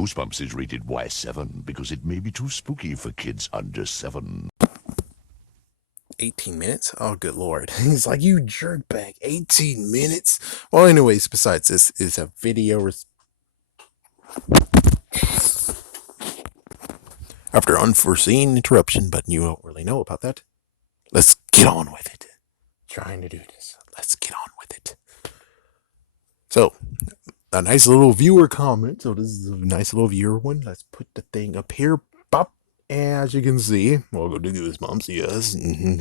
Goosebumps is rated Y7 because it may be too spooky for kids under 7. 18 minutes? Oh, good lord. He's like, you jerkbag. 18 minutes? Well, anyways, besides, this is a video. After unforeseen interruption, but you don't really know about that. Let's get on with it. Trying to do this. Let's get on with it. So, a nice little viewer comment. So, this is a nice little viewer one. Let's put the thing up here. Bop. As you can see, welcome to Goosebumps, yes.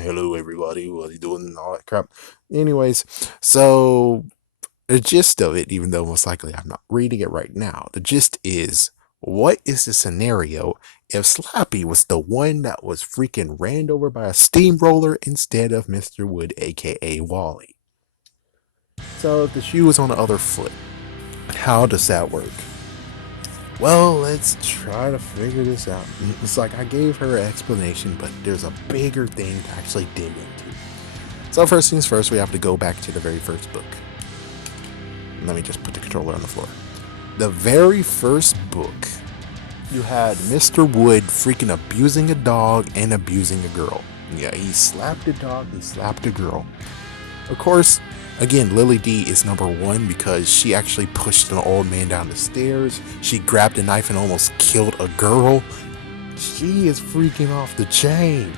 Hello, everybody. What are you doing? All that crap. Anyways, so the gist of it, even though most likely I'm not reading it right now, the gist is, what is the scenario if Slappy was the one that was freaking ran over by a steamroller instead of Mr. Wood, aka Wally? So if the shoe was on the other foot, how does that work? Well, let's try to figure this out. It's like I gave her an explanation, but there's a bigger thing to actually dig into. So first things first, we have to go back to the very first book. Let me just put the controller on the floor. The very first book, you had Mr. Wood freaking abusing a dog and abusing a girl. Yeah, he slapped a dog, he slapped a girl. Of course, again, Lily D is number one because she actually pushed an old man down the stairs. She grabbed a knife and almost killed a girl. She is freaking off the chain.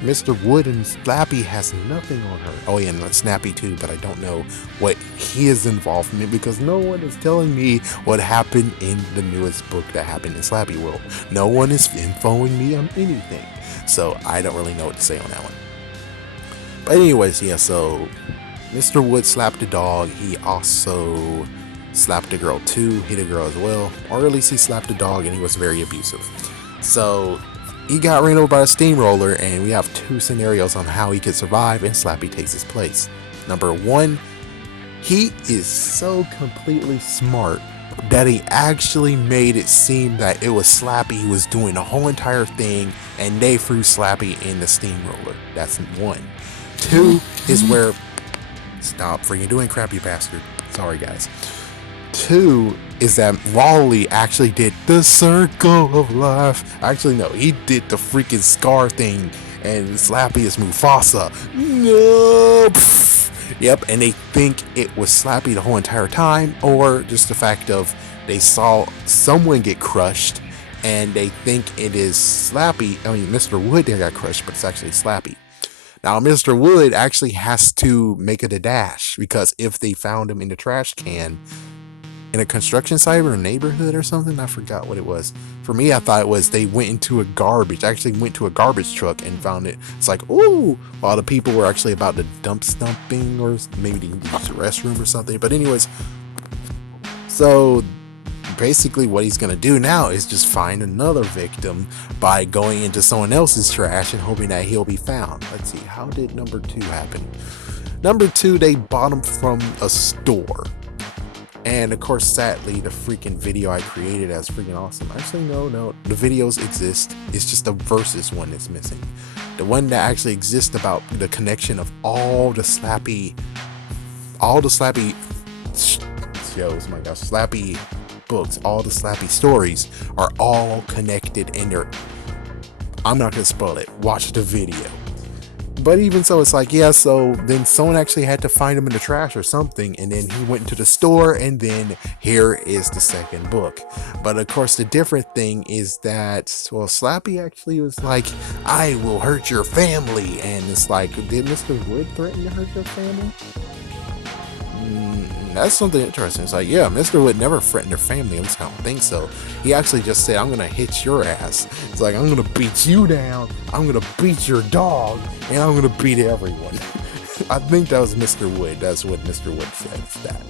Mr. Wood and Slappy has nothing on her. Oh yeah, and Snappy too, but I don't know what his involvement because no one is telling me what happened in the newest book that happened in Slappy World. No one is infoing me on anything. So I don't really know what to say on that one. But anyways, yeah, so Mr. Wood slapped a dog. He also slapped a girl too, hit a girl as well. Or at least he slapped a dog and he was very abusive. So he got ran over by a steamroller, and we have two scenarios on how he could survive, and Slappy takes his place. Number one, he is so completely smart that he actually made it seem that it was Slappy who was doing the whole entire thing, and they threw Slappy in the steamroller. That's one. Two is where... Stop freaking doing crap, you bastard. Sorry, guys. Two is that Wally actually did the circle of life. Actually, no, he did the freaking scar thing, and Slappy is Mufasa. No! Yep, and they think it was Slappy the whole entire time, or just the fact of they saw someone get crushed, and they think it is Slappy. I mean, Mr. Wood that got crushed, but it's actually Slappy. Now, Mr. Wood actually has to make it a dash, because if they found him in the trash can in a construction site or a neighborhood or something, I forgot what it was. For me, I thought it was they went into a garbage, actually went to a garbage truck and found it. It's like, ooh, while the people were actually about to dump stumping, or maybe they use the restroom or something. But anyways, so basically what he's gonna do now is just find another victim by going into someone else's trash and hoping that he'll be found. Let's see, how did number two happen? Number two, they bought him from a store. And of course, sadly, the freaking video I created is freaking awesome. Actually, no, the videos exist. It's just the versus one that's missing. The one that actually exists about the connection of all the Slappy shows, my gosh, Slappy books, all the Slappy stories are all connected, and I'm not gonna spoil it. Watch the video. But even so, it's like, yeah, so then someone actually had to find him in the trash or something, and then he went into the store, and then here is the second book. But of course, the different thing is that, well, Slappy actually was like, I will hurt your family, and it's like, did Mr. Wood threaten to hurt your family? That's something interesting. It's like, yeah, Mr. Wood never threatened their family. At least I don't think so. He actually just said, I'm going to hit your ass. It's like, I'm going to beat you down. I'm going to beat your dog. And I'm going to beat everyone. I think that was Mr. Wood. That's what Mr. Wood says. That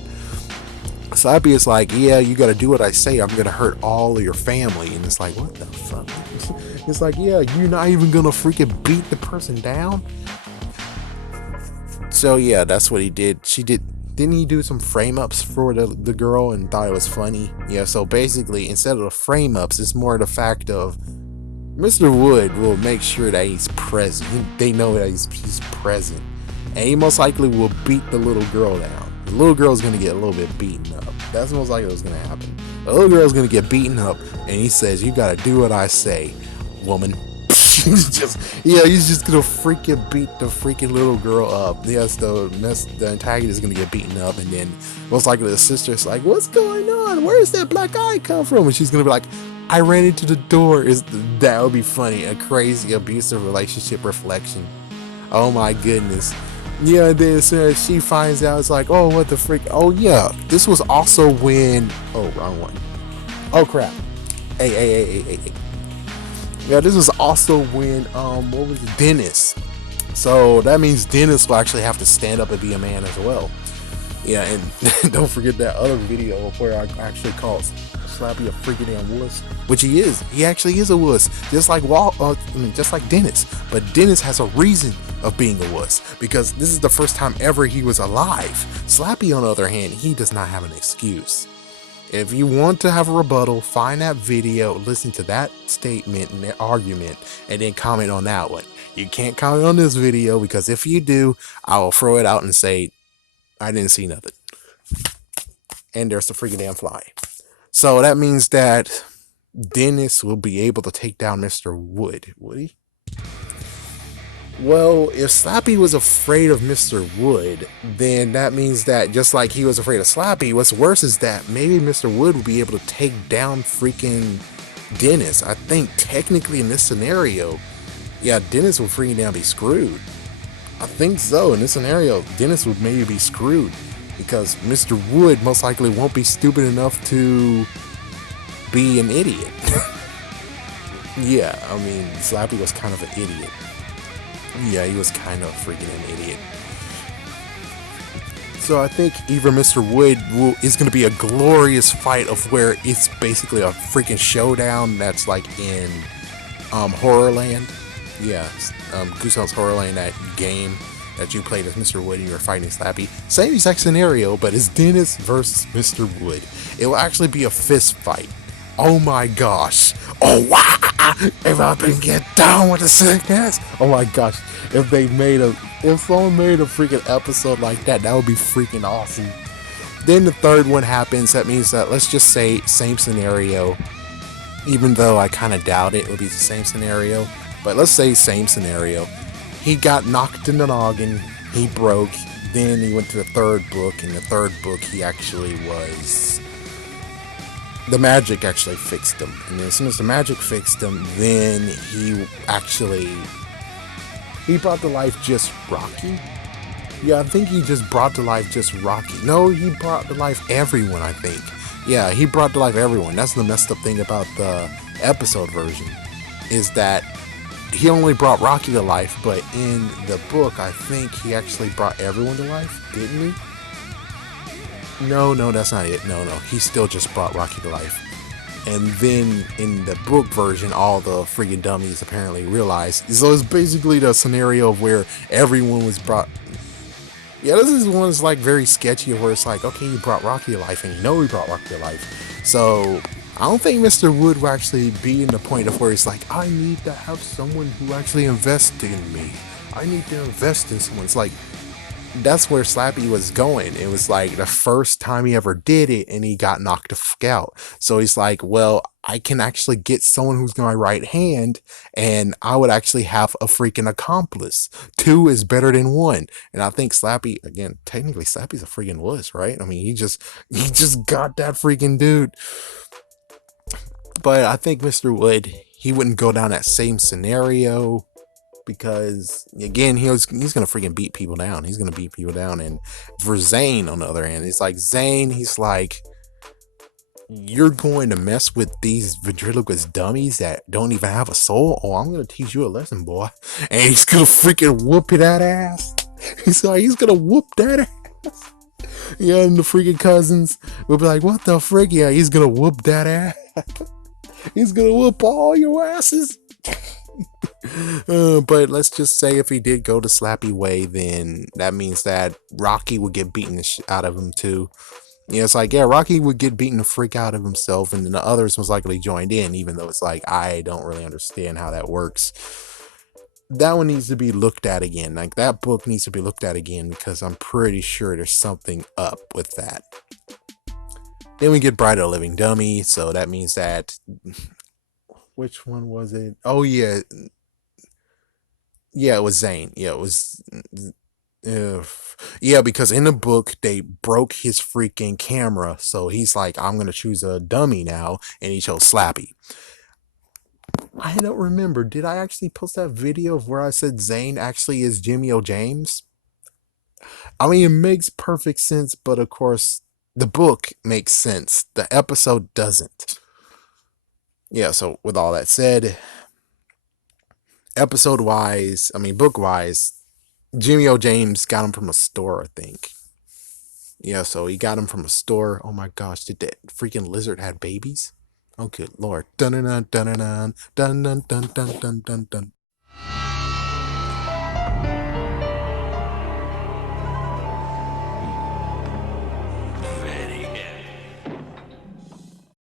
Slappy is like, yeah, you got to do what I say. I'm going to hurt all of your family. And it's like, what the fuck? It's like, yeah, you're not even going to freaking beat the person down? So, yeah, that's what he did. Didn't he do some frame ups for the girl and thought it was funny? Yeah, so basically, instead of the frame ups, it's more the fact of Mr. Wood will make sure that he's present. They know that he's present. And he most likely will beat the little girl down. little girl's gonna get a little bit beaten up. That's most likely what's gonna happen. The little girl's gonna get beaten up, and he says, "You gotta do what I say, woman." he's just gonna freaking beat the freaking little girl up. Yes, the antagonist is gonna get beaten up, and then most likely the sister's like, "What's going on? Where's that black eye come from?" And she's gonna be like, "I ran into the door." That would be funny? A crazy abusive relationship reflection. Oh my goodness. Yeah, and then as soon as she finds out, it's like, "Oh, what the frick?" Oh yeah, this was also when. Oh, wrong one. Oh crap. Hey. Yeah, this was also when what was it? Dennis. So that means Dennis will actually have to stand up and be a man as well. Yeah, and don't forget that other video where I actually called Slappy a freaking damn wuss, which he is. He actually is a wuss, just like just like Dennis. But Dennis has a reason of being a wuss because this is the first time ever he was alive. Slappy, on the other hand, he does not have an excuse. If you want to have a rebuttal, find that video, listen to that statement and their argument, and then comment on that one. You can't comment on this video because if you do, I will throw it out and say, I didn't see nothing. And there's the freaking damn fly. So that means that Dennis will be able to take down Mr. Wood. Would he? Well, if Slappy was afraid of Mr. Wood, then that means that just like he was afraid of Slappy, what's worse is that maybe Mr. Wood will be able to take down freaking Dennis. I think technically in this scenario, yeah, Dennis will freaking down be screwed. I think so. In this scenario, Dennis would maybe be screwed because Mr. Wood most likely won't be stupid enough to be an idiot. Yeah, I mean, Slappy was kind of an idiot. Yeah, he was kind of freaking an idiot. So I think either Mr. Wood is going to be a glorious fight of where it's basically a freaking showdown that's like in Horrorland. Yeah, Goosebumps Horrorland, that game that you played as Mr. Wood and you were fighting Slappy. Same exact scenario, but it's Dennis versus Mr. Wood. It will actually be a fist fight. Oh my gosh. Oh wow. If I can get down with the sickness. Oh my gosh. If someone made a freaking episode like that, that would be freaking awesome. Then the third one happens. That means that, let's just say, same scenario. Even though I kind of doubt it would be the same scenario. But let's say same scenario. He got knocked in the noggin. He broke. Then he went to the third book. In the third book, he actually was... the magic actually fixed him. And as soon as the magic fixed him, then he brought to life just Rocky. Yeah, I think he just brought to life just Rocky. No, he brought to life everyone, I think. Yeah, he brought to life everyone. That's the messed up thing about the episode version, is that he only brought Rocky to life, but in the book, I think he actually brought everyone to life, didn't he? No, that's not it. No, he still just brought Rocky to life. And then in the book version, all the freaking dummies apparently realized. So it's basically the scenario of where everyone was brought. Yeah, this is one that's like very sketchy, where it's like, okay, you brought Rocky to life, and you know he brought Rocky to life. So I don't think Mr. Wood will actually be in the point of where it's like, I need to have someone who actually invests in me. I need to invest in someone. It's like, that's where Slappy was going. It was like the first time he ever did it, and he got knocked the fuck out. So he's like, well, I can actually get someone who's my right hand, and I would actually have a freaking accomplice. 2 is better than 1. And I think Slappy, again, technically Slappy's a freaking wuss, right? I mean, he just got that freaking dude. But I think Mr. Wood, he wouldn't go down that same scenario. Because again, he's gonna freaking beat people down. He's gonna beat people down. And for Zane, on the other hand, it's like Zane, he's like, you're going to mess with these ventriloquist dummies that don't even have a soul? Oh, I'm gonna teach you a lesson, boy. And he's gonna freaking whoop that ass. He's gonna whoop that ass. Yeah, and the freaking cousins will be like, what the frick? Yeah, he's gonna whoop that ass. He's gonna whoop all your asses. But let's just say if he did go the Slappy way, then that means that Rocky would get beaten the out of him too. Yeah, it's like, yeah, Rocky would get beaten the freak out of himself, and then the others most likely joined in, even though it's like, I don't really understand how that works. that one needs to be looked at again. Like that book needs to be looked at again because I'm pretty sure there's something up with that. Then we get Bride of a Living Dummy, so that means that which one was it? Oh yeah, yeah, it was Zane. Yeah, it was. Yeah, because in the book they broke his freaking camera, so he's like, "I'm gonna choose a dummy now," and he chose Slappy. I don't remember. Did I actually post that video of where I said Zane actually is Jimmy O. James? I mean, it makes perfect sense, but of course, the book makes sense. The episode doesn't. Yeah, so with all that said, episode wise, I mean, book wise, Jimmy O. James got him from a store, I think. Yeah, so he got him from a store. Oh my gosh, did that freaking lizard had babies? Oh, good lord. Dun dun dun dun dun dun dun dun dun dun dun dun.